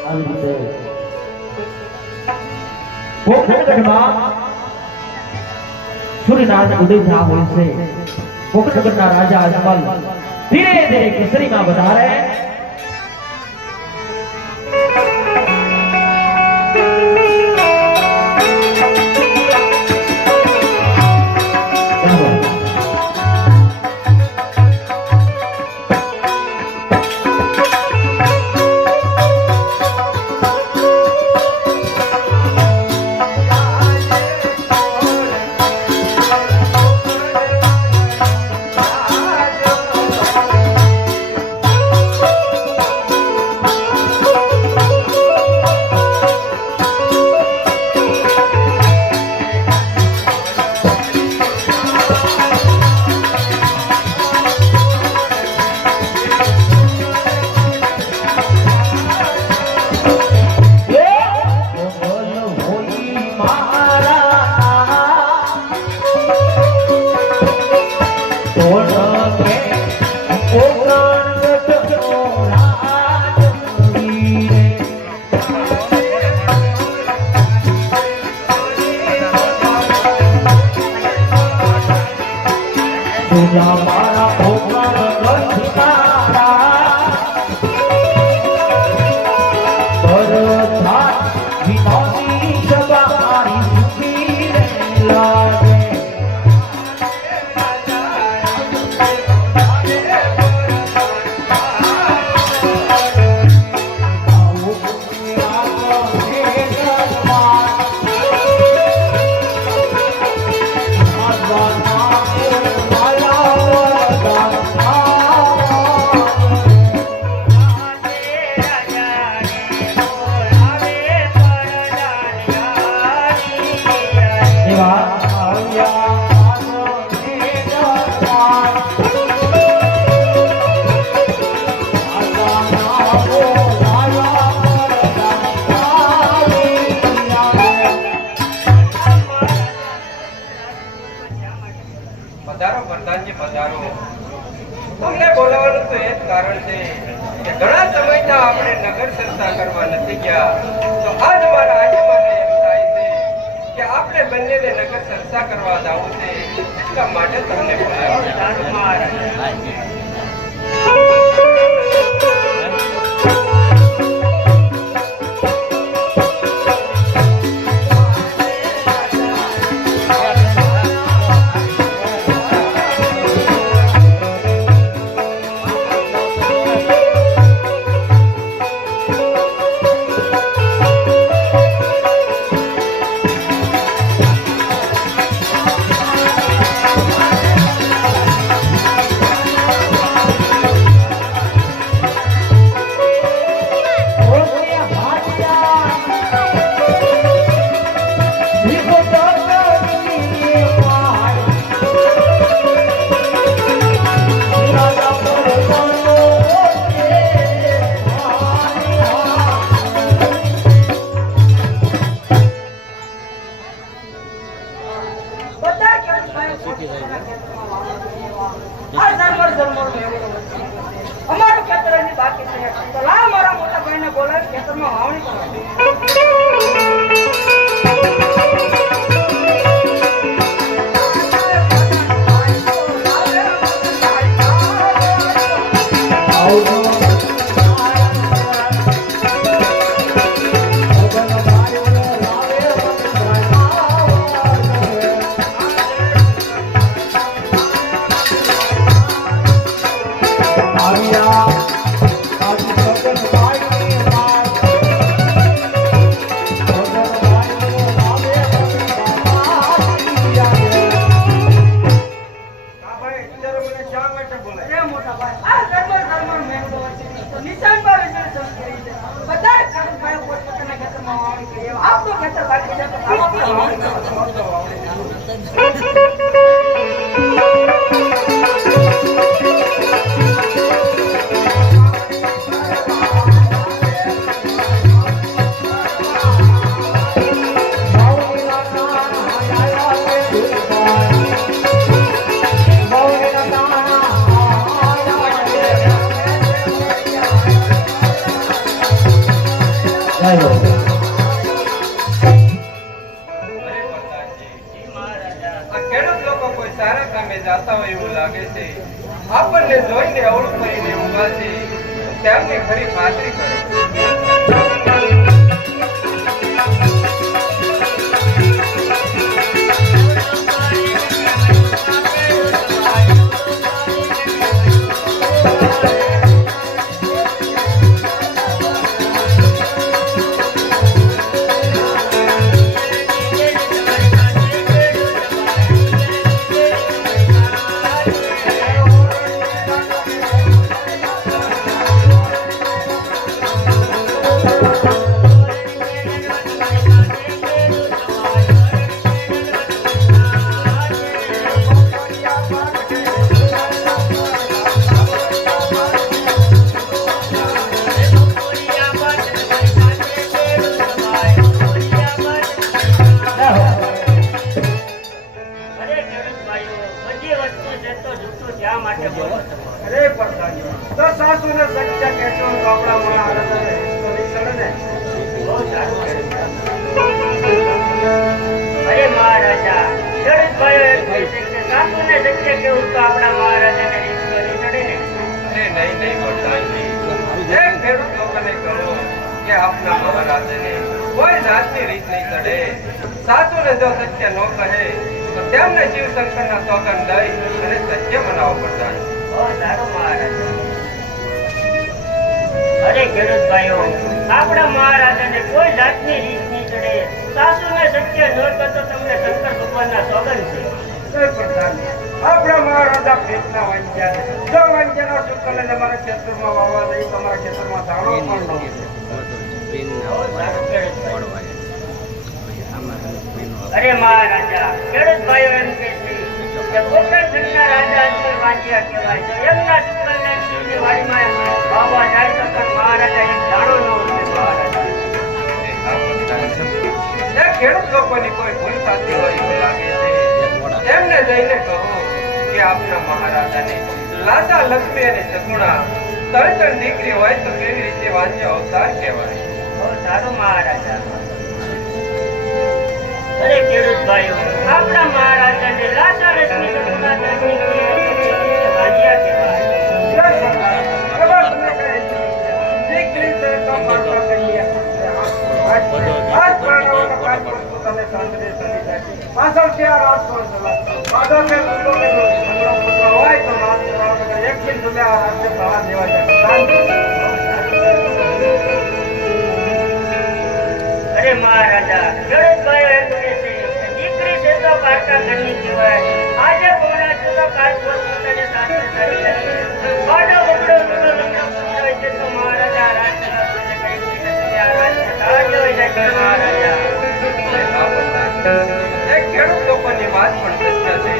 આવી રીતે પોખરગઢમાં સૂર્યનારાયણ ઉદય થયા હોય છે। પોખરગઢના રાજા અજમલ ધીરે ધીરે કેસરીમાં વધારે આવ્યો. આ ખેડૂત લોકો કોઈ સારા કામે જાતા હોય એવું લાગે છે. આપણને જોઈને અવળું કરીને ઊભા છે. તેમની ખરી ખાતરી કરો. અરે પ્રધાનજી, તો સાસુને સત્ય કહેશો તો આપણા મહારાજાને તો નહીં ચડે ને. અરે મહારાજા, ખેડૂત ભાઈઓ એમ કહે છે કે સાસુને સત્ય કહેવું તો આપણા મહારાજાને રીત કરી ચડે ને. અરે નહીં પ્રધાનજી, એક ખેડૂત લોકોને કહો કે આપના મહારાજાને કોઈ જાતની રીત નહીં ચડે. સાસુને જો સત્ય ન કહે તો તેમને શિવ શંકરના સોગંદ લઈ અને સત્ય બનાવવો પડતા. સારું મહારાજા. અરે ખેડૂત ભાઈઓ, આપણા મહારાજાને કોઈ જાતની રીત નહીં ચડે. સાસુને સત્ય ન કરતો તમને શંકર ભગવાનના સોગંદ છે. પ્રધાનજી, આપણા મહારાજા પેટના વાંચ્યા છે. જો વાંચ્યાના શુક્લને તમારા ખેતરમાં વાવવા દઈ તમારા ખેતરમાં દાણો પણ ન ઉગે. અરે મહારાજા, ખેડૂત ભાઈઓ એમ કહે છે કે ગોકર્ણના રાજા અંતર વાંચ્યા કહેવાય છે. એમના શુક્લને શિવની વાડીમાં વાવવા જાય તો પણ મહારાજા એક દાણો ન ઉગે. મહારાજા, ખેડૂત લોકોની કોઈ ભૂલ થતી હોય એવું લાગે છે. એમને જઈને કહો કે આપના મહારાજાને લાસા લક્ષ્મી અને સગુણા ત્રણ દીકરી હોય તો કેવી રીતે વાંચ્ય અવતાર કહેવાય. સારું મહારાજા. અરે ખેડૂત ભાઈઓ, આપણા મહારાજાને લાસા લક્ષ્મી સગુણા ત્રણ દીકરી વાંચ્યા કહેવાય. દીકરી છે તો માતા કહીએ. આજ પરણાવવાનો કાજ કરતો તને સાંજરે ચડી જાય. પાછળ કે આ રાત પર ચલા. પાછો કે ગુંડો કે ગુંડો પુત્ર હોય તો રાત ચલાવવાનો એક દિન સુધી આ રાત ભાડા દેવા જાય. અરે મહારાજા, ખેડૂત ભાઈઓ એમ કહે છે કે દીકરી છે તો પારકા ઘરની કહેવાય. આજે બોલા છે તો કાજ પોતાને સાસરે ચડી જાય. બાડો બગડો બગડો લગ્ન પૂછાય છે તો મહારાજા રાત ચલાવવાને કહે છે કે આ રાત ચલાવવા હોય જાય છે. મહારાજા, એક ખેડૂત લોકોની વાત પણ સત્ય છે.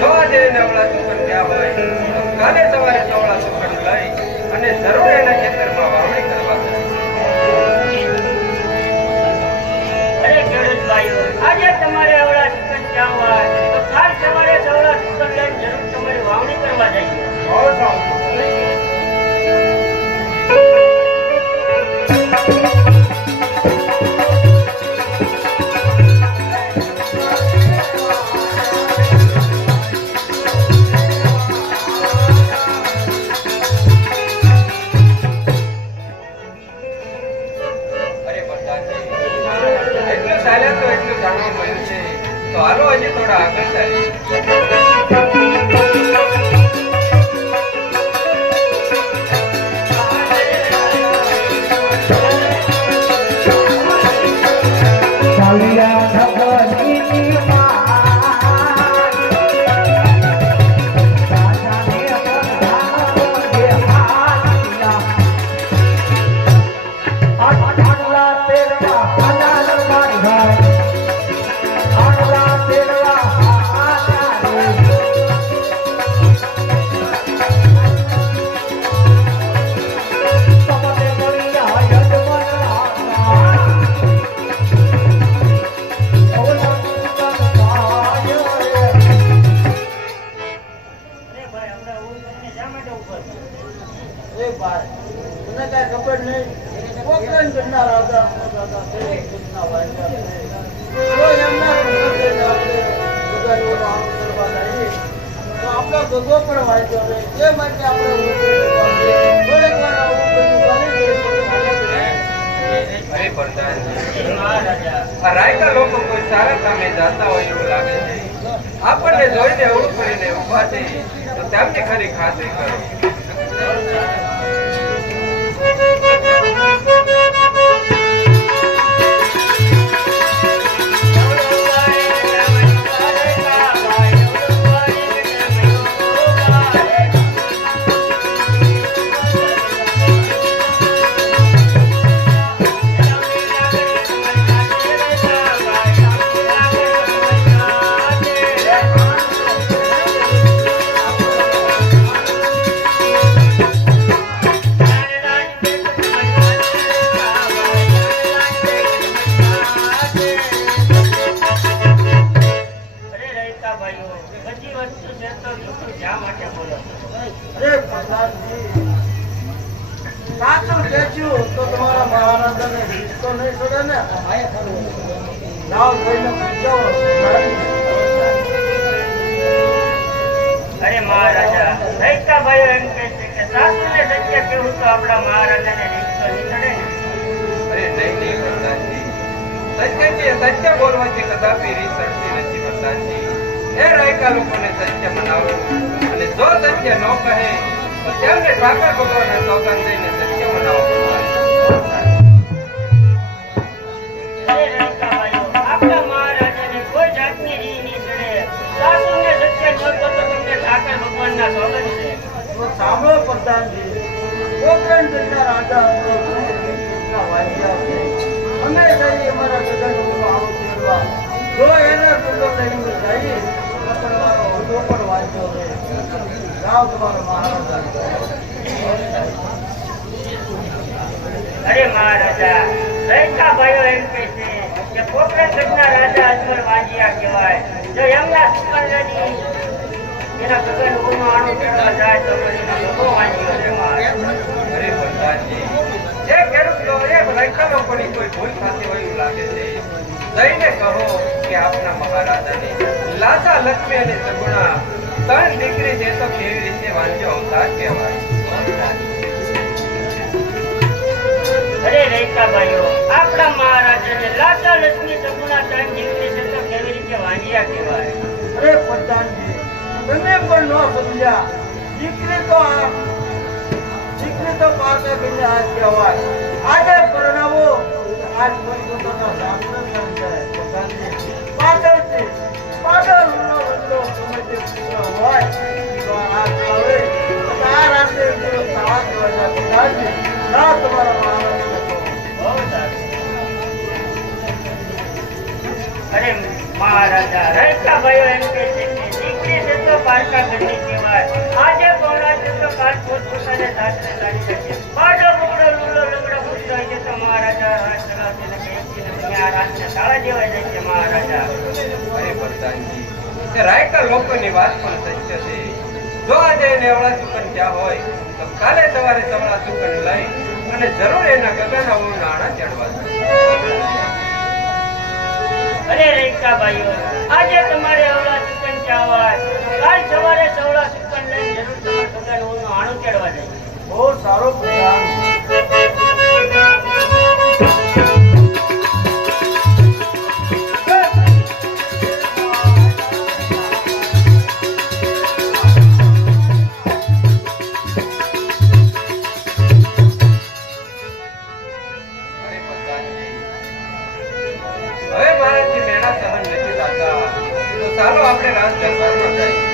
જો આજે નવલા સુકન ત્યાં હોય તો કાલે સવારે નવલા સુકન લઈ અને જરૂર એના ખેતરમાં વાવણી કરવા જાય. અરે ખેડૂત ભાઈઓ, આજે તમારે અવળા સુકન ત્યાં હોય તો કાલ સવારે સવળા સુકન લઈને જરૂર તમારે વાવણી કરવા જઈએ. બહુ સારું. એટલું ચાલ્યા તો એટલું જાણવા મળ્યું છે. તો હાલો હજી થોડા આગળ ચાલીએ. પોકરણગઢના રાજા દાદા કૃષ્ણ વાંચ્યા છે. જો એમના કૃષ્ણને આપણે ભગવાનનો નામ કરવા લાગીએ તો આપણો ગગો પણ વાંચ્યો છે. એ માટે આપણે થોડીક વાર આવું બધું કરી અરે પ્રધાનજી, મહારાજા આ રાયકા લોકો કોઈ સારા કામે જાતા હોય એવું લાગે છે. આપણને જોઈને અવળું કરીને ઊભા છે તો તેમની ખરી ખાતરી કરો. અરે પ્રધાનજી, સાચું કહેશું તો તમારા મહારાજાને રીત તો નહીં છોડે ને. જાઓ જઈને પૂછો. અરે મહારાજા રૈકા ભાઈઓ એમ કહે છે કે સાસુને સત્ય કહેવું તો આપણા મહારાજાને રીત તો નહીં ચડે ને. અરે નહીં પ્રધાનજી, સત્ય બોલવાથી કદાપી રીત ચડતી નથી પ્રધાનજી. એ રાયકા લોકોને સત્ય મનાવો અને જો સત્ય ન કહે તો તેમને ઠાકર ભગવાનના સોગંદ દઈને સત્ય મનાવો. અરે રૈકા ભાઈઓ આપણા મહારાજાને કોઈ જાતની રીત નહીં ચડે. સાસુને સત્ય ન કહો તો તમને ઠાકર ભગવાનના સોગંદ છે. તો સાંભળો પ્રધાનજી, પોકરણગઢના રાજા કૃષ્ણ વાંચ્યા છે. અમે જઈએ અમારા ગગનનો આવો ફેરવા. જો એને દુલ્લો લઈને જઈએ તો તમારો હોદ્દો પણ વાંચ્યો છે. જાઓ તમારો મહારાજા. અરે મહારાજા રૈકા ભાઈઓ એમ કહે છે કે પોકરણગઢના રાજા અજમલ વાંજિયા કહેવાય. જો એમના સુકન્યાની એના ગગન ઊનું આણું ચડવા જાય તો પછી એનો ગગો વાંજ્યો છે મહારાજા. અરે પ્રધાનજી, જે ખેડૂત લોકો એ રાયકા લોકોની કોઈ ભૂલ થતી હોય એવું લાગે છે. જઈને કહો કે આપના મહારાજાને લાસા લક્ષ્મી અને સગુણા ત્રણ દીકરી છે તો કેવી રીતે વાંચ્યો અવતાર કહેવાય. અરે રૈકા ભાઈઓ આપણા મહારાજાને લાસા લક્ષ્મી સગુણા ત્રણ દીકરી છે તો કેવી રીતે વાંજિયા કહેવાય. અરે પ્રધાનજી, તમે પણ ન સમજ્યા. દીકરી તો પાસે કન્યા કહેવાય. આજે પરણાવો આજ પોતપોતાના સાસરે સંજાય. પ્રધાનજી, પાછળથી પાછળ ઊંડો સમય જે પુત્ર હોય તો આ આવે આ રાતે સાવા કહેવાય. પ્રધાનજી, ના તમારા મહારાજને કહો. બહુ સારું. અરે મહારાજા રૈકા ભાઈઓ એમ કહે છે કે દીકરી છે તો પારકા ઘરની કહેવાય. આજે પૌણા છે તો કાલ પોતપોતાને સાસરે લાવી શકે. બાજો બુકડો લૂલો લંગડો પુત્ર હોય છે તો મહારાજા હાથ ચલાવશે ને કહેશે ને આ રાતને તાળા જેવાય જાય છે મહારાજા. અરે પ્રધાનજી, તે રાયકા લોકોની વાત પણ સત્ય છે. જો આજે એને અવળા ચુકન ક્યાં હોય તો કાલે સવારે સવળા ચુકન લઈ અને જરૂર એના ગગનના ઊંડા આણા ચડવા જોઈએ. અરે રૈકા ભાઈઓ આજે તમારે અવળા સુકન ચાવા કાલ સવારે સવળા સુકન લઈને જરૂર તમારે ભગવાન ઊનું આણું ચડવા જાય. બહુ સારો પ્રધાન. અરે પ્રધાનજી, હવે મારાથી મેળા સહન નથી થતા તો ચાલો આપણે રાજ દરબારમાં જઈએ.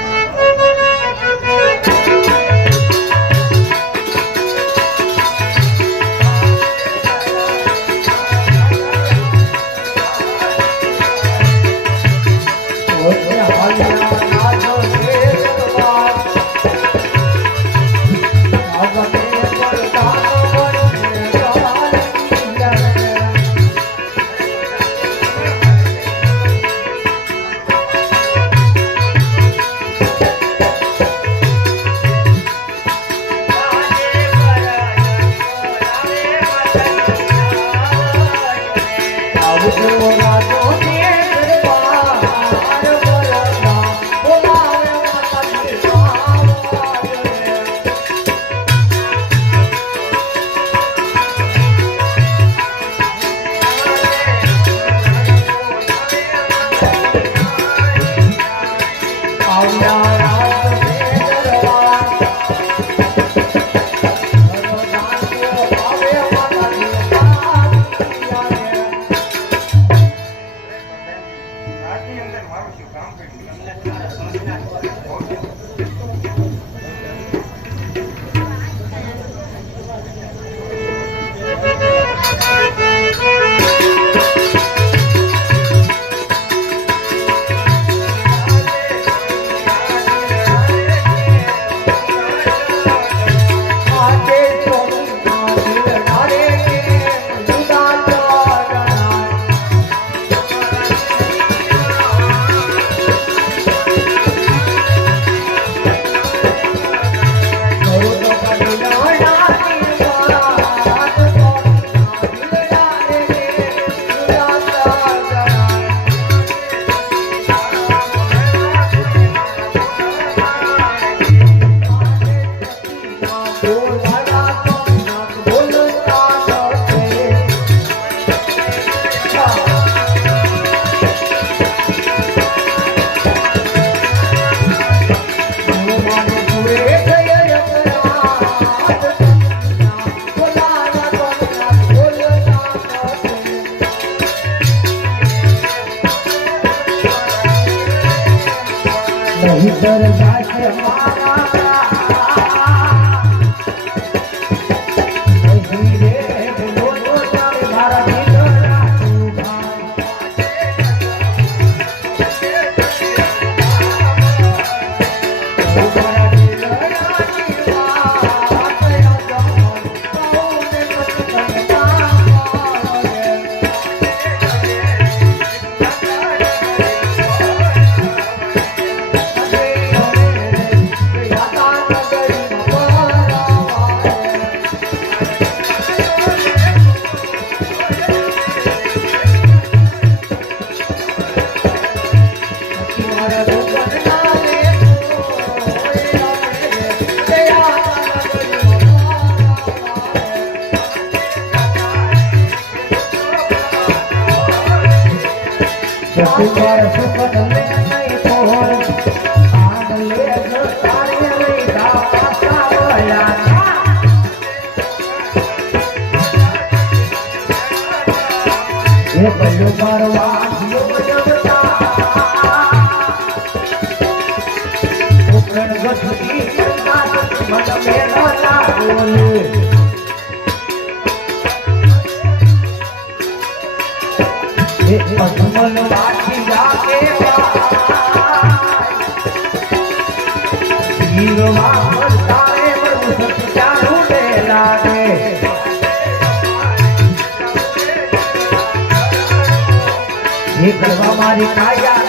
મારી કાયા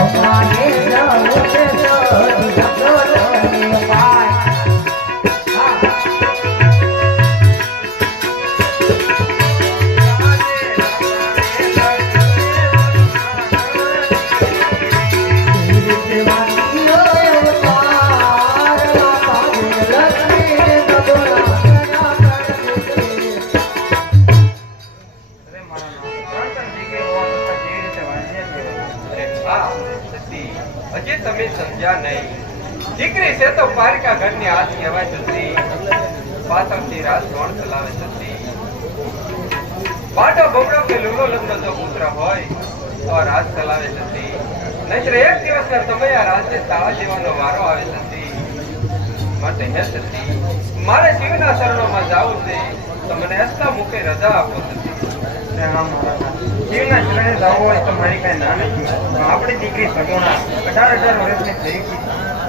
અમારે હજી તમે સમજ્યા નહીં. દીકરી છે તો પારકા ઘરની હાથ કહેવાય જતી. પાછળથી રાત કોણ ચલાવે જતી. બાટો બગડો કે લુગડો લગ્ન જો પુત્ર હોય તો રાત ચલાવે જતી. નહીતર એક દિવસના તમે આ રાતે તાળા દેવાનો વારો આવે જતી. માટે હે જતી, મારે શિવના શરણોમાં જાવું છે તો મને હસતા મુખે રજા આપો જતી. શિવના શરણે જવું હોય તો મારી કઈ ના નથી. આપણી દીકરી સગુણા 18 વર્ષની થઈ ગઈ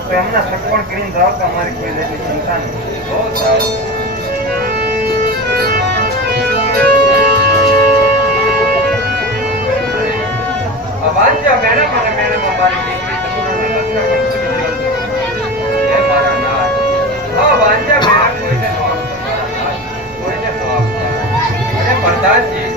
તો એમના સગવડ કરીને જાવ તો અમારી કોઈ જાતની ચિંતા નથી. બહુ સારું. વાંચ્યા મેડમ અને મેડમ અમારી દીકરી સગુણાનું લગ્ન પણ કરી દેજો. હે મારા નાથ, હા વાંચ્યા મેડમ કોઈને ન આપતા, મારા નાથ કોઈને ન આપતા. અને પ્રધાનજી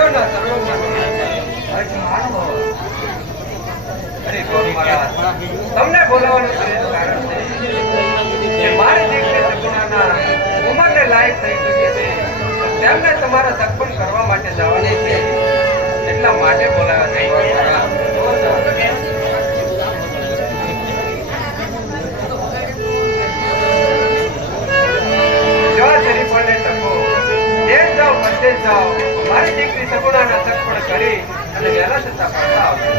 દેવના સર્વમાં અરે ગોળ મહારાજ તમને બોલાવવાનું શ્રેષ્ઠ કારણ છે કે મારી દીકરી સગુણાના ઉંમરને લાયક થઈ ચૂકી છે તેમને તમારા સગપણ કરવા માટે જવાની છે એટલા માટે બોલાવ્યા છે ગોળ મહારાજ મારી દીકરી સગુણાના સગપણ કરી અને વહેલા થતા પાછા આવશે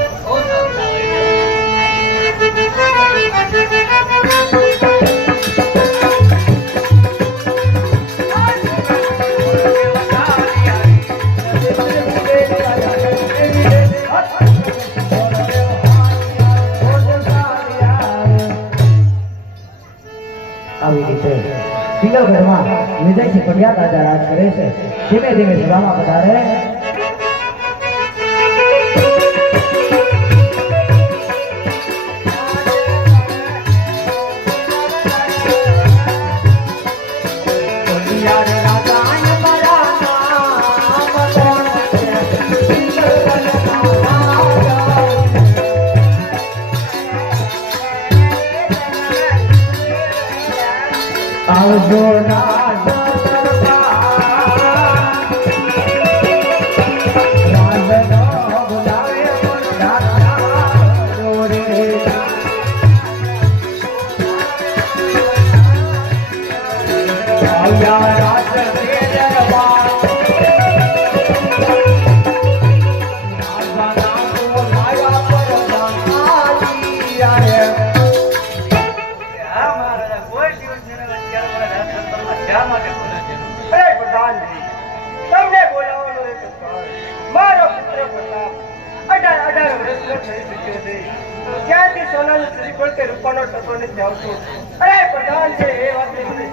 આવી રીતે સિંગલગઢમાં વિજયસિંહ પંડ્યા રાજા રાજ કરે છે. ધીમે ધીમે સભામાં પધારે. આવજો રાજા ક્યાંથી સોનાનું શ્રીફળ કે રૂપાનો ટકો નથી આવતો? અરે પ્રધાન છે એ વાતની મને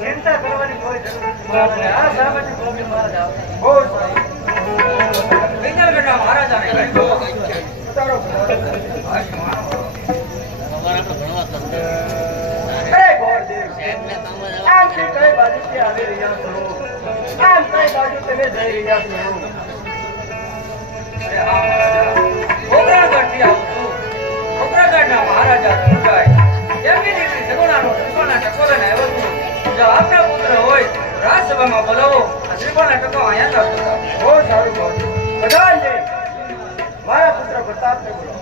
ચિંતા કરવાની કોઈ જરૂર નથી. આ સામાન્ય પ્રોબ્લેમ મારા જ આવશે. બહુ સારું. વિંગલગઢના મહારાજાને કહ્યું અરે ગોરદેવ આમ કઈ બાજુથી આવી રહ્યા છો? આમ કઈ બાજુ તમે જઈ રહ્યા છો? કોકરાગઢથી આવું છું. કોકરાગઢના મહારાજા રણુભાઈ તેમની દીકરી સગુણાનો શ્રીફળના ટકો લઈને આવ્યો છું. જો આપના પુત્ર હોય રાજસભામાં બોલાવો. આ શ્રીફળના ટકો અહીંયા જ આવતો. બહુ સારું ગોરદેવ. પ્રધાનજી મારા પુત્ર પ્રતાપને બોલો.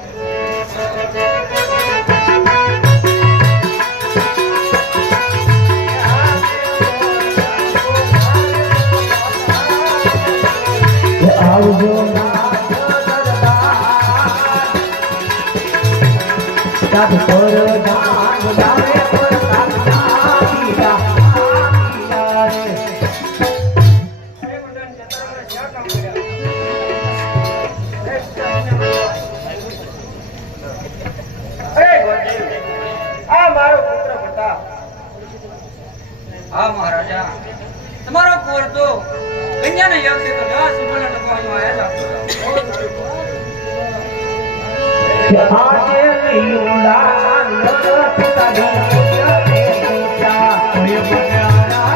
આવજો સાત પર જાન બોલાવે પર સાત જા હા મહારાજા તમારો કુંવર તો કન્યાને યાદ છે તો જા શ્રીફળના ટકો અહીંયા જ આવતો. આજે લીલા લખતા દિયે બેટા કોઈ બગાડા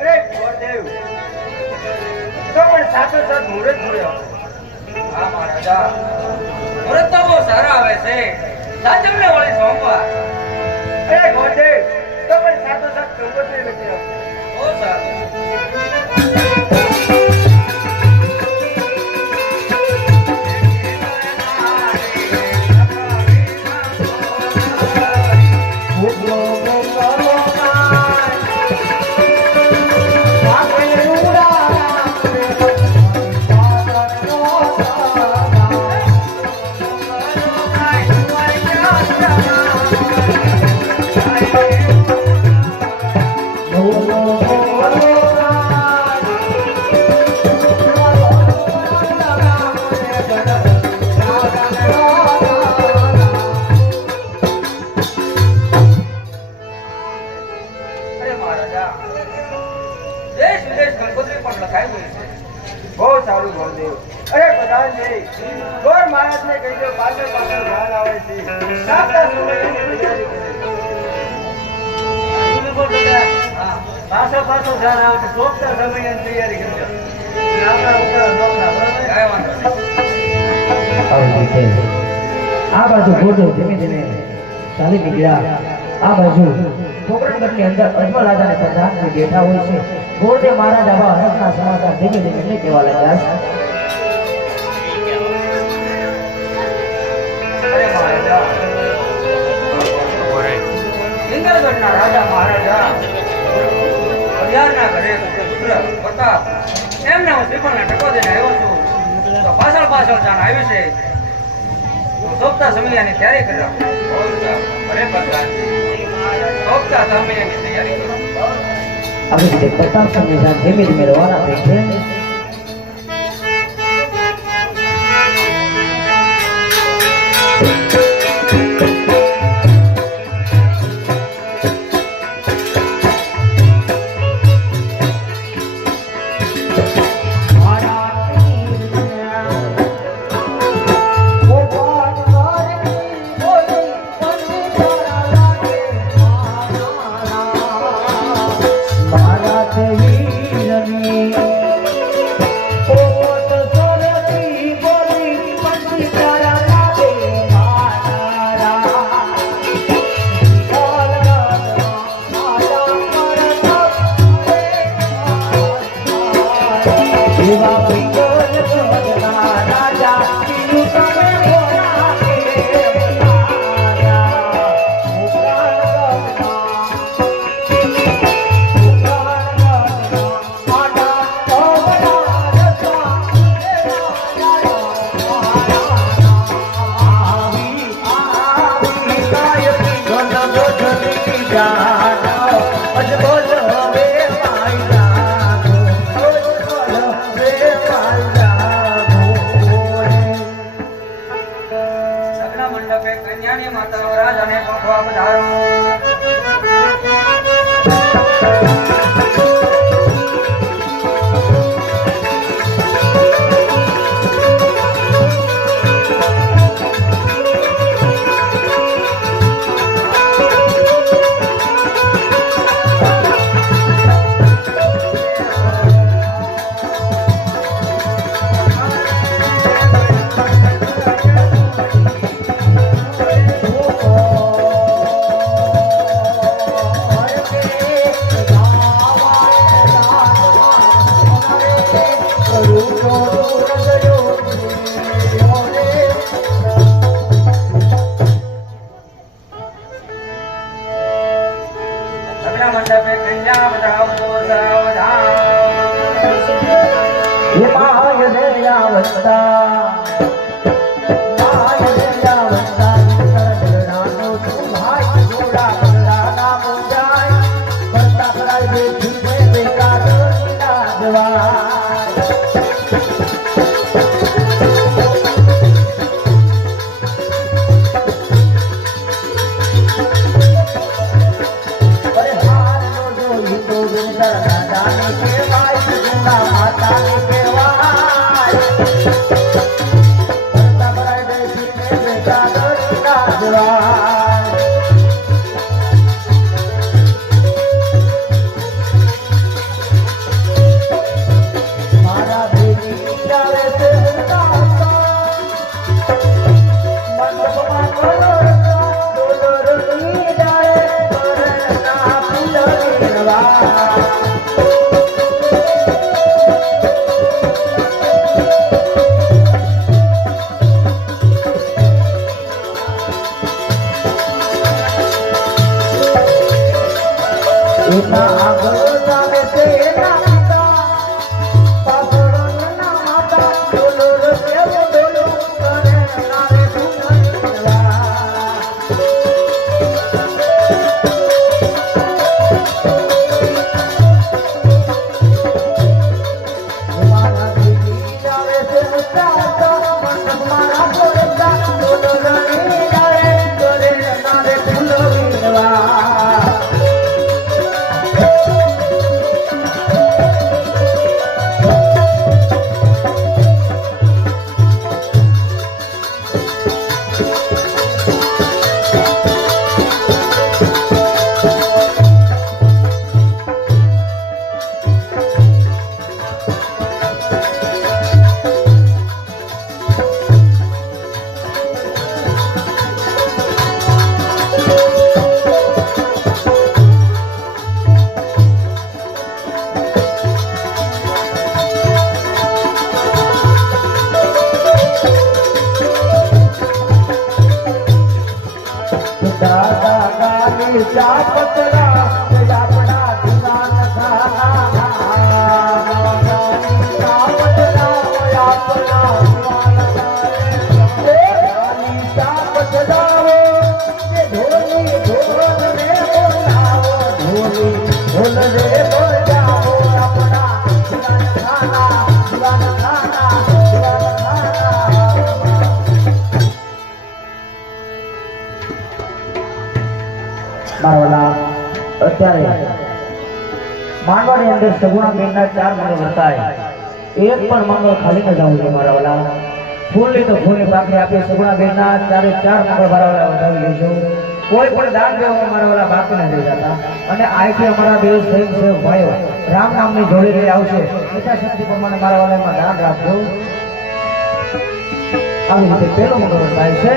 અરે ગોરદેવ તો પણ સાચો સાચ મુહૂર્ત જોડ્યો. હા મહારાજા મુહૂર્ત તો બહુ સારા આવે છે. સાચમને વળી સોમવાર. અરે ગોરદેવ તો પણ સાચો સાચ કંકોત્રી લખી આપો. બહુ સારું. બહુ સારું ગોરદેવ. અરે પ્રધાનજી ગોર મહારાજને કહી દો પાછળ પાછળ ધ્યાન આવે છે. સાતના સમયની તૈયારી કરે. પાછું ધ્યાન આવે તો ચોકતા સમયની તૈયારી કરજો આપણા ઉપર નોખા બરાબર કાંઈ વાંધો નહીં. આવી રીતે આ બાજુ ગોડો ધીમે ધીમે ચાલી નીકળ્યા. આ બાજુ પોકરણગઢની અંદર અજમલ રાજા અને પ્રધાનજી બેઠા હોય છે. ગોરધે મહારાજ આવા હરખના સમાચાર ધીમે ધીમે એમને કહેવા લાગ્યા છે. અરે મહારાજા સિંગલગઢના રાજા મહારાજા અઢિયારના ઘરે પુત્ર પ્રતાપ એમને હું શ્રીફળના ટકો દઈને આવ્યો છું તો પાછળ પાછળ જાણ આવી છે તો સોપતા સમયાની તૈયારી કરી રાખો. અરે પ્રધાનજી, સોંપતા સમયની તૈયારી કરો. આવી રીતે પ્રતાપ સંદેશા ધીમે ધીમે રવાના થઈ છે. લગ્ન મંડપે કન્યાની માતા રાજાને પહોંચવા પધારો. લગ્ન મંડપે કન્યા પધારો લાલી ચાપતરા આપણા દીવાન ખાના ચાપતરા આપણા દીવાન લાલી ચાપતરા ઢોલી ઢોલ રે બોલાવો ઢોલી ઢોલ રે બોલાવો આપણા દીવાન ખાના દીવાન ખાના દીવાન ખાના મારવાલા અત્યારે માંડવાની અંદર સગુણા બેનના 4 મંગળ વર્તાય એક પણ મંગળ ખાલી ન જવું જોઈએ મારવાલા ફૂલની તો ફૂલની પાકડી આપી સગુણા બેનના 4 મંગળ મારવાલા વધાવી લઈશું કોઈ પણ દાન દેવા મારવાલા બાકી ન રહી જતા અને આથી અમારા બે સ્વયં ભાઈઓ રામ નામની જોડી લઈ આવશે યથાશક્તિ પ્રમાણે મારવાલામાં દાન રાખજો આવી રીતે પહેલો મંગળ વર્તાય છે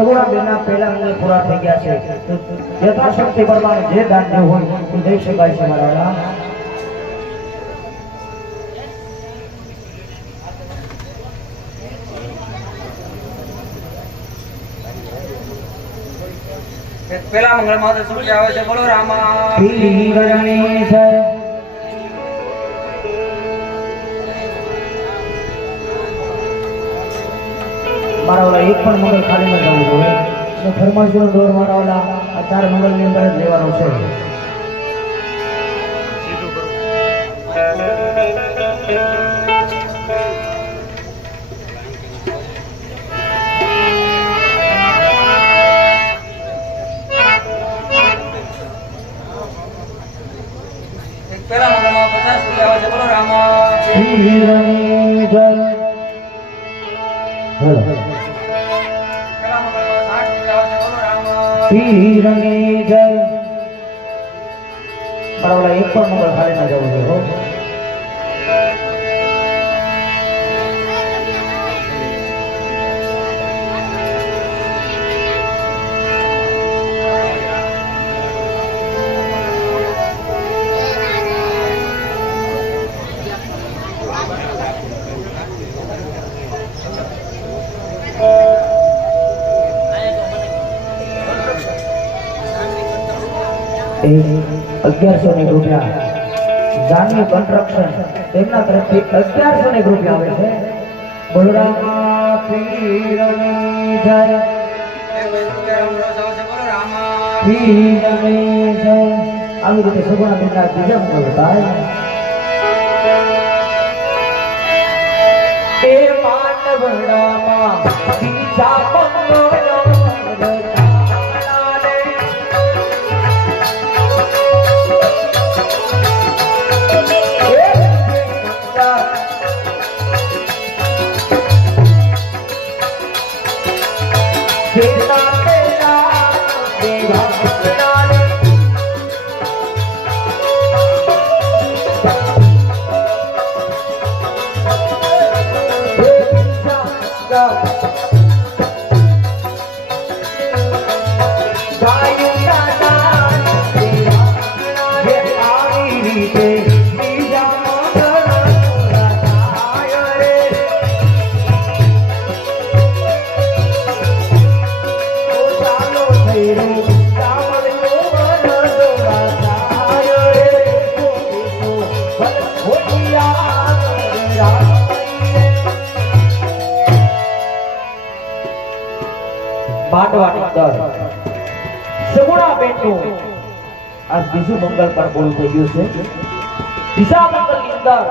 સગુણા બેના પહેલા મંગળ પૂરા થઈ ગયા છે યથાશક્તિ પ્રમાણે જે દાન દેવું હોય એ દઈ શકાય છે મારા પેલા મંગળમાં તો શું આવે છે બોલો રામા પીરણી છે મારા ઓલા એક પણ મંગળ ખાલી ન જવું જોઈએ અને ફરમાઈશનો દોર મારા ઓલા આ 4 મંગળની અંદર જ લેવાનો છે પેલા મંગળમાં 50 રૂપિયા આવે છે બોલો રામા પીરણી જય બોલો પેલા મંગળમાં 60 રૂપિયા આવે છે બોલો રામા પીરણી જય મારા ઓલા એક પણ મંગળ ખાલી ન જવું જોઈએ હો ₹1100 જાનવી કન્સ્ટ્રક્શન તેમના તરફથી 1100 રૂપિયા આવે છે બોલરામા પીરણી જય પીરણી જય આવી રીતે સગુણા બેનના બીજા મંગળ થાય એ માનવડામાં બીજા મંગળ માંડવાની અંદર સગુણા બેનનું આ બીજું મંગળ પણ પૂરું થઈ ગયું છે. બીજા મંગળની અંદર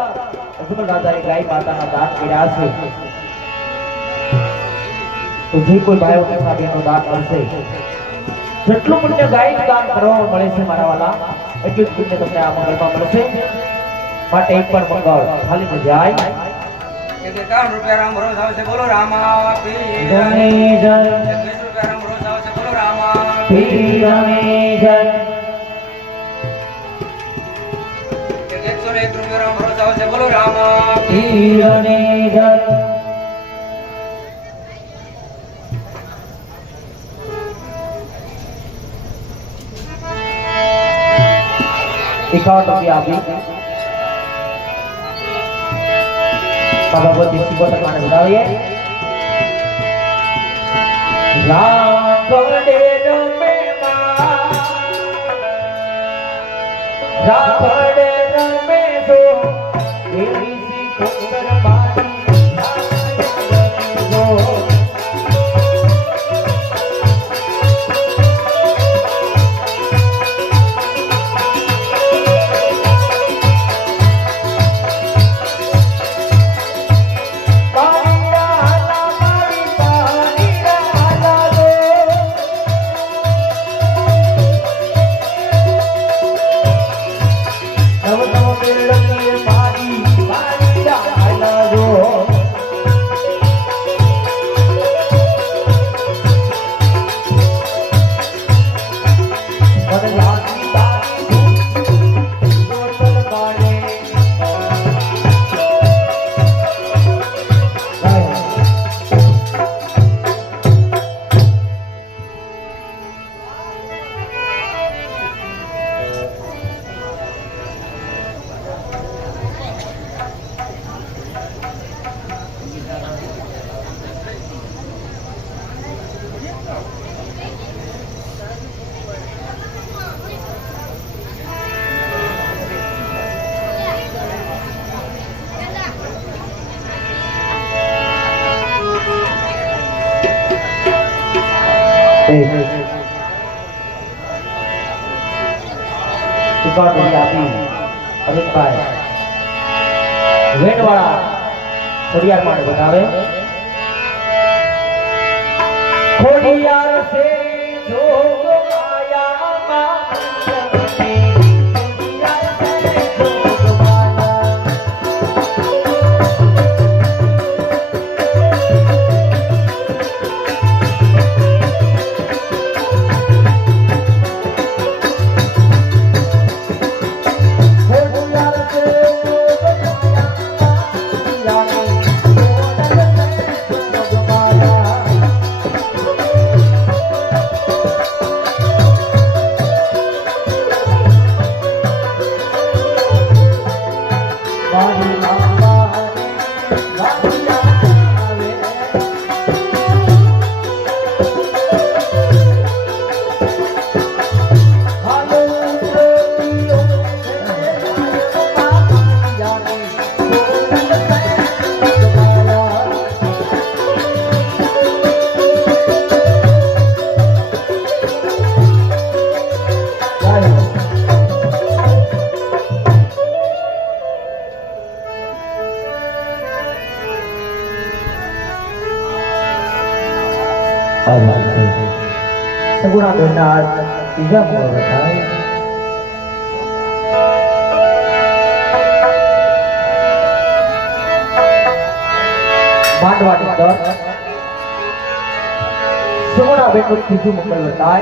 અજમલ રાજાએ ગાય માતાના દાન કર્યા છે. તો જે કોઈ ભાઈઓ તથા બહેનો દાન કરશે જેટલું પુણ્ય ગાયનું દાન કરવામાં મળે છે મારા વાલા એટલું જ પુણ્ય તમને આ મંગળમાં મળશે. માટે એક પણ મંગળ ખાલી ન જાય. એક 51 રૂપિયા રામ રોજ આવશે બોલો રામા પીર જય જય 20 રૂપિયા રામ રોજ આવશે બોલો રામા પીરની જય. 101 રૂપિયા રામ રોજ આવશે બોલો રામા પીરની જય. ₹51 આપી બાબા બોધી સિકોતર માને બોલાવીએ. રાખડે રમે રાખડે રમે જો એવી સિકોતર માની જો. વેણવાળા ખોડિયાર માટે બતાવે. ખોડિયાર સે જોગ માયામાં ખોડિયાર સે જોગ માયા. સગુણા બેનના ત્રીજા મંગળ બતાવે. માંડવાની અંદર સગુણા બેનનું ત્રીજું મંગળ બતાવે.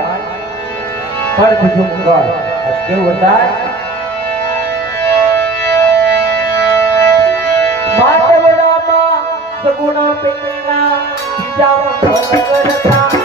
પણ ત્રીજું મંગળ કેવું બતાવે? માંડવડામાં સગુણા બેનના ત્રીજા મંગળ બતાવે.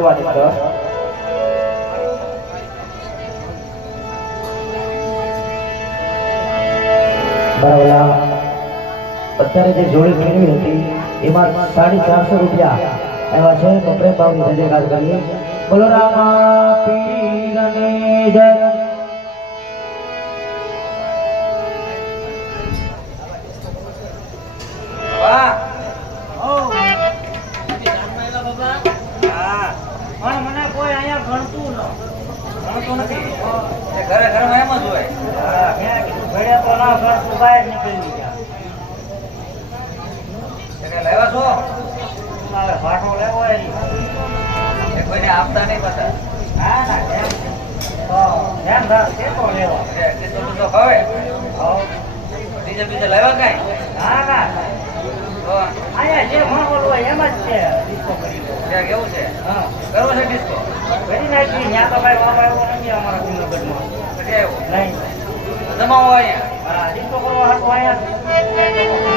માંડવાની અંદર બરાબર અત્યારે જે જોડી મેળવી હતી એમાં 450 રૂપિયા એવા છે તો પ્રેમ ભાવની જયકાર કરીએ બોલો રામા પીરની જય વાહ હા પણ મને કોઈ અહીંયા ગણતું નથી એ ઘરે ઘરમાં એમ જ હોય હા મેં કીધું ઘડે તો ના ગણતું બહાર નીકળી ગયા એને લાવ્યા છો હવે ભાટો લેવો હોય એ કોઈને આપતા નહીં પાછા ના ના એમ તો ધ્યાન રાખ કેતો લેવો એ તો બધો હવે હોવ. બીજા લાવ્યા કાંઈ ના ના તો અહીંયા જે માહોલ હોય એમ જ છે ડિસ્કો કરી દો ત્યાં કેવું છે હા કરવો છે ડિસ્કો કરી નાખી ત્યાં તો ભાઈ વાપા એવો નથી અમારા જુનાગઢમાં પછી આવ્યો નહીં જમાવો અહીંયા હા ડિસ્કો કરવા હાટો અહીંયા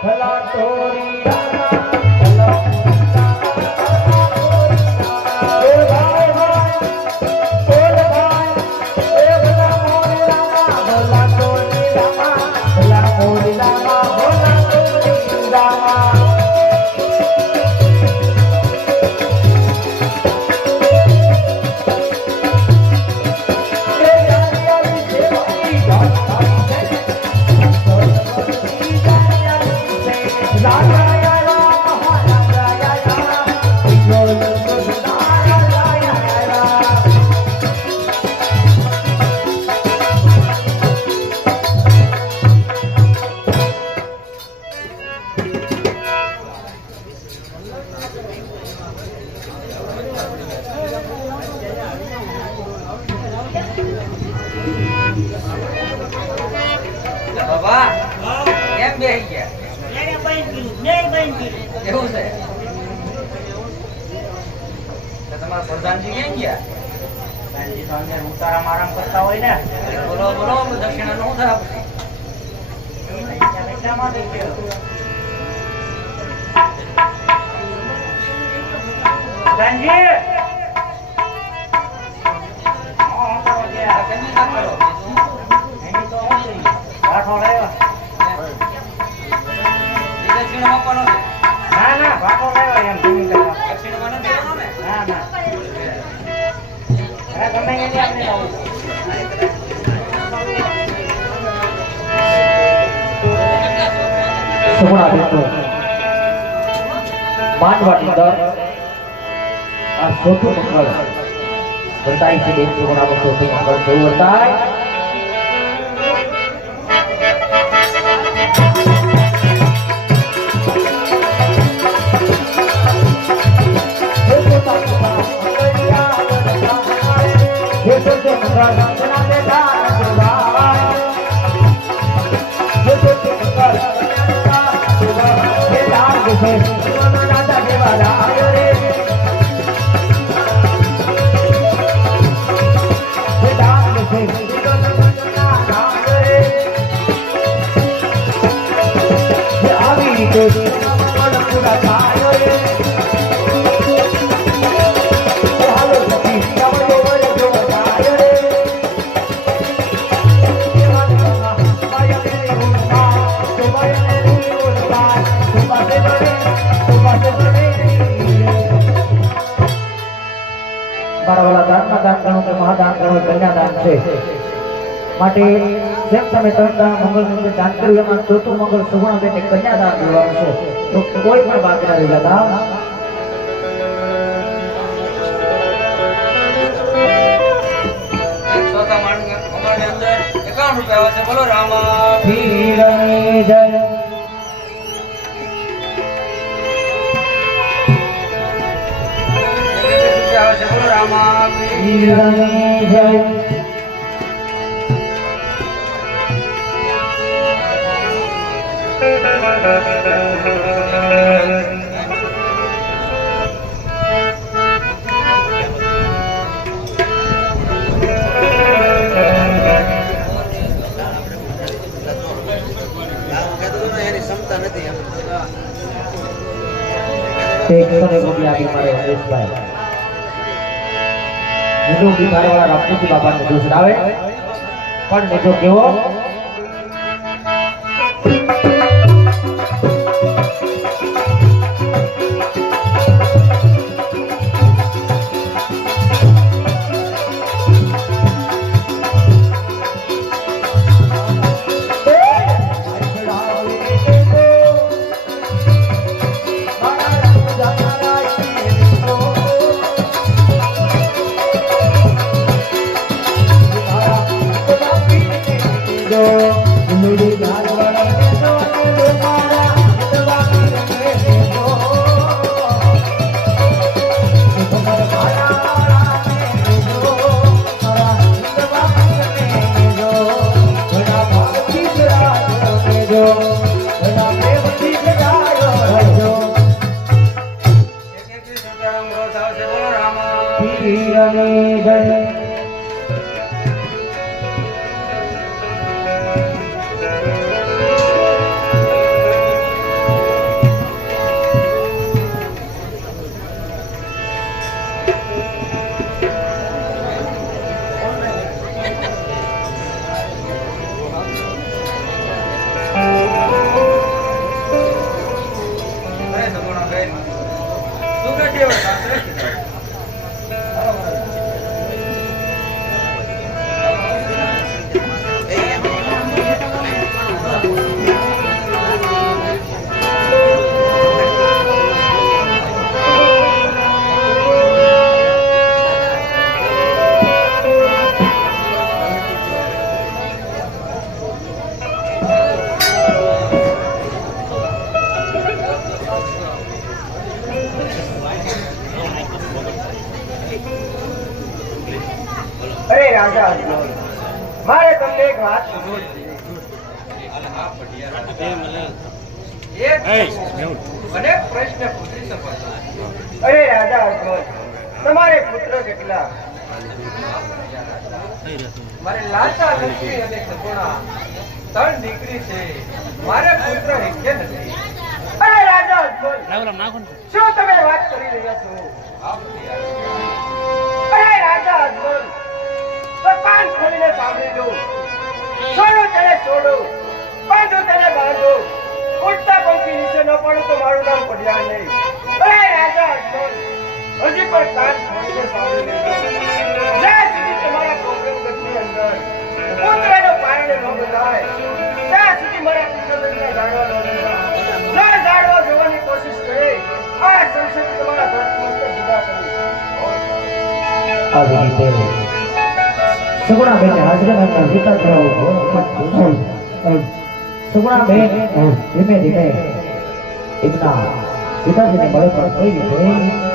ભલા તોરી રામા બાબા કેમ બેહી ગયા એને બંધ કર્યું મેં બંધ કર્યું એવું છે તો તમારા પ્રધાનજી ક્યાં ગયા ગાંધી તો અંદર ઉતારામાં આરામ કરતા હોય ને બોલો બોલો દક્ષિણા નું થાય પછી પૈસા પૈસામાં દઈ ગયો ગાંધી કેમની વાત કરો એની તો હું જોઈ ભાટો લાવ્યો દક્ષિણા આપવાનો છે ના ના ભાટો લાવ્યો એમ જમીન લેવા દક્ષિણામાં નથી દેવાનો ને ના ના અરે ગમે એની આપણે લાવું સુગુણા બેટો માંડવાની અંદર આ ચોથું મંગળ બતાય છે બેન સુગુણાનું ચોથું મંગળ કેવું બતાય દાનમાં દાન ગણો કે મહાદાન ગણો કન્યાદાન છે માટે જેમ તમે ત્રણ દાન મંગળ દાન કર્યું એમાં ચોથું મંગળ સુગુણા બેને કન્યાદાન દેવાનું છે તો કોઈ પણ બાકી ના રહેતા રૂપિયા આવશે બોલો રામા પીરની જય આવશે બોલો રામા પીરની જય એક સોને રૂપિયા આપી મારે હરેશભાઈ જૂનું બિહારવાળા રામજી બાપાને દોષડાવે પણ નીચો કેવો અરે રાજા મારે તમને એક વાત પૂછવી મને પ્રશ્ન પૂછી શકો છો અરે રાજા અજમલ તમારે પુત્ર કેટલા મારે લાચા લક્ષ્મી અને સગુણા ત્રણ દીકરી છે મારે પુત્ર હેકે નથી અરે રાજા અજમલ શું તમે વાત કરી રહ્યા છો અરે રાજા અજમલ તો કાન ખોલીને સાંભળી લો છોડો તેને છોડો બાંધો તેને બાંધો ઉડતા પંખી નીચે ન પડો તો મારું નામ પડ્યા નહીં અરે રાજા અજમલ હજી પણ કાન ખોલીને સાંભળી લેજો જ્યાં સુધી તમારા પ્રોગ્રામની અંદર પુત્રનો પારણે ન બદલાય ત્યાં સુધી મારા પુત્રને જાણવા ન દીધા ન જાણવા જોવાની કોશિશ કરે આ સંસદ તમારા ધરતી જુદા કરી આવી રીતે સગુણા બેન હાજરા વિચાર કરાવો સગુણા બેન ધીમે ધીમે એમના પિતાજીને મળે પણ કઈ રીતે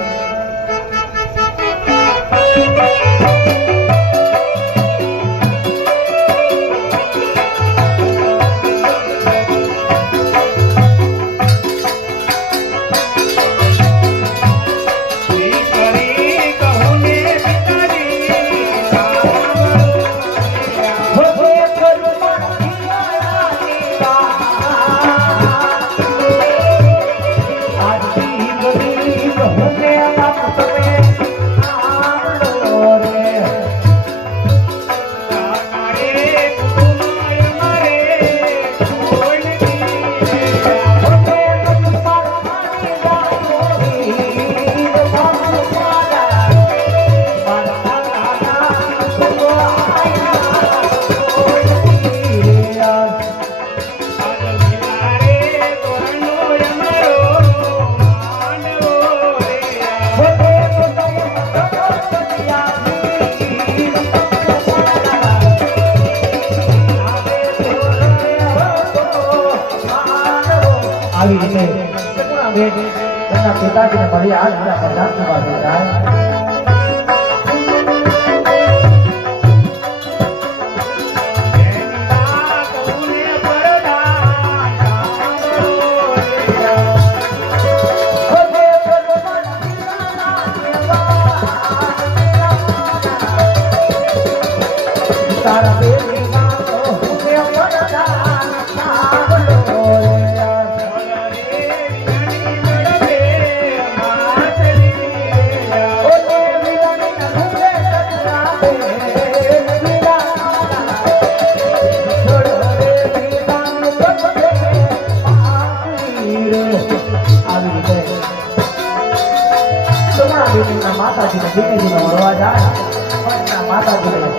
આવી રીતે સગુણા બેન તેમના પિતાજીને મળી આ જિલ્લા પ્રધાનની પાસે જાય. તારા બેની વાતો હુમે વરદાન સાંભળો રે. ઓ દેવી રાણી હુમે સજના બેન વિરાના. છોડો રે વિરાન પગલે પાછી રે. આવી રીતે તમારા બેનના માતાજીને દીકરીને મળવા જાય. પણ માતાજીને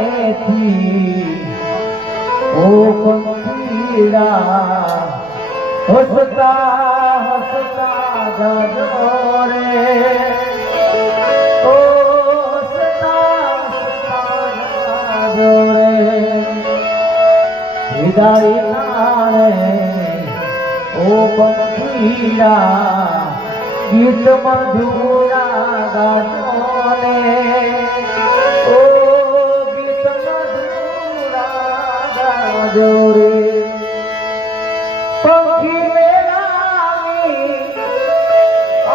દ્વારેથી ઓ પંખીડા હસતા હસતા જાજો રે. ઓ હસતા હસતા જાજો રે. વિદાય નાણે ઓ પંખીડા ગીત મધુરા ગાજો રે. જોરે પંખી વેલાવી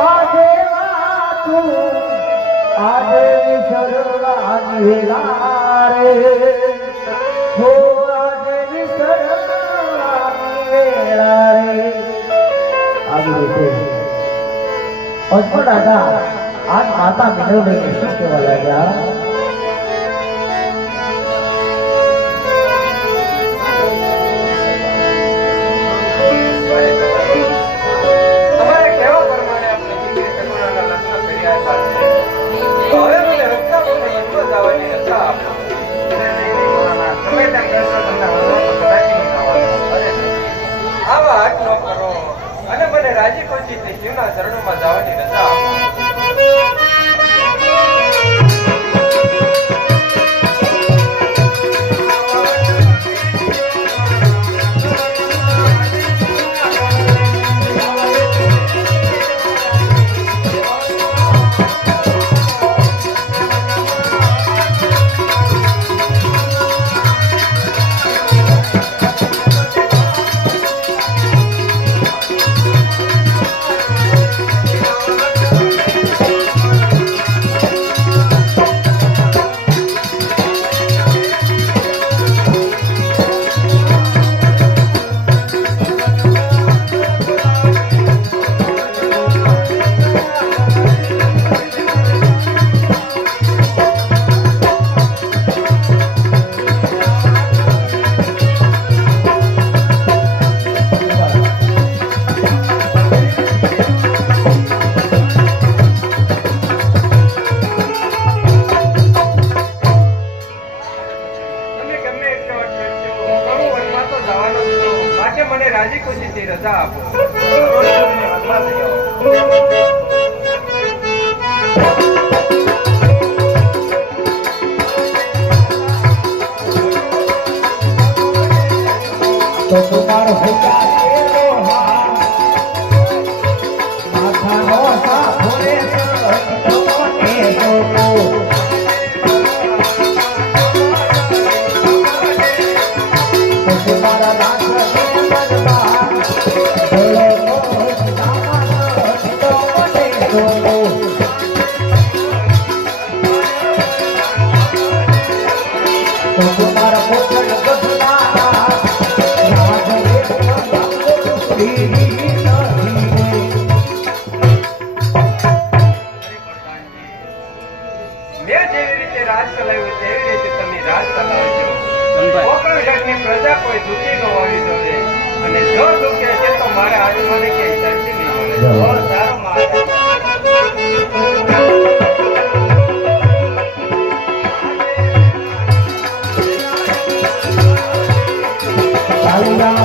આજે વાતું આજે વિસરવાની વેલા રે. હો આજે વિસરવાની વેલા રે. આવી રીતે અજમલ દાદા આજ માતા મિનોડીને શું કહેવા લાગ્યા? રાજી ખુશી થી શિવના ચરણોમાં જવાની રજા આપો. રાજી ખુશીથી રજા આપો. તો તમારો ભૂકા કેરો માથાનો સાફોરે તમને તો તમારા નાથ મનમાં બોલો તો મને તો તમારા પોકળ ગઢના મેં જેવી રીતે રાજ ચલાવ્યું તેવી રીતે તમે રાજ ચલાવજો. કોકણગઢની પ્રજા કોઈ દુઃખી ન હોવી જોઈએ. અને જો દુઃખે છે તો મારા હાથમાં ક્યાંય ચડતી નહીં મળે. બહુ સારું મહારાજ. ચાલ્યા